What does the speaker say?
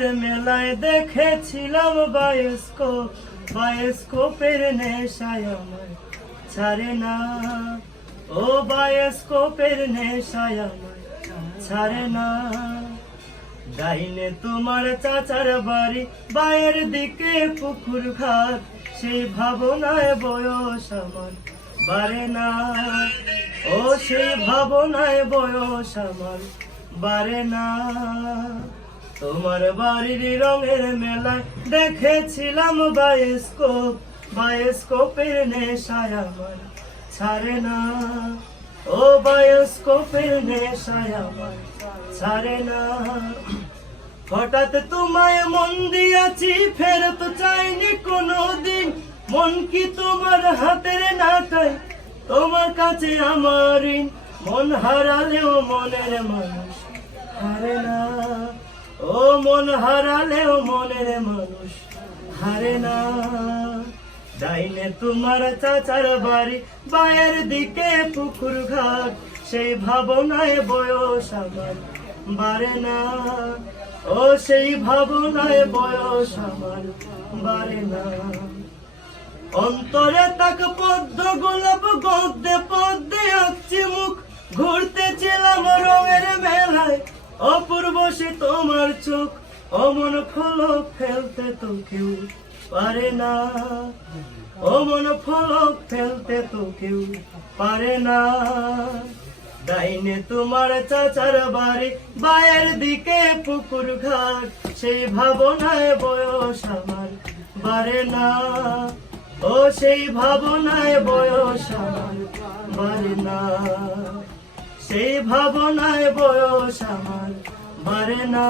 রঙের মেলায় দেখেছিলাম বায়োস্কোপের নেশায় আমায় ছাড়ে না। ও বায়োস্কোপের নেশায় আমায় ছাড়ে না। ডাইনে তোমার চাচার বাড়ি, বায়ের দিকে পুকুর ঘাট, সেই ভাবনায় বয়স আমার বাড়ে না। ও সেই ভাবনায় বয়স আমার বাড়ে না। তোমার বাড়ির রঙের মেলায় দেখেছিলাম বায়োস্কোপের নেশায় আমার ছাড়ে না। ও বায়োস্কোপের নেশায় আমার ছাড়ে না। হঠাৎ তোমায় মন দিয়াছি, ফেরত চাইনি কোনোদিন। মন কি তোমার হাতের নাটাই, তোমার কাছে আমার ঋণ। মন হারালেও মনের মানুষ হারে না। ও মন হারালেও মনের মানুষ হারে না। ডাইনে তোমার চাচার বাড়ি, বায়ের দিকে পুকুর ঘাট, সেই ভাবনায় বয়স আমার বাড়ে না। ও সেই ভাবনায় বয়স আমার বাড়ে না। অন্তরে তাক পদ্ম গোলাপ, গদ্যে পদ্মে আঁকছি মুখ। ঘুরতেছিলাম রঙের মেলায়, অপূর্ব সে তোমার চোখ। অমন ফলক ফেলতে তো কেউ পারে না। অমন ফলক ফেলতে তো কেউ পারে না। ডাইনে তোমার চাচার বাড়ি, বায়ের দিকে পুকুর ঘাট, সেই ভাবনায় বয়স আমার বাড়ে না। ও সেই ভাবনায় বয়স আমার বাড়ে না। সেই ভাবনায় বয়স আমার বাড়ে না।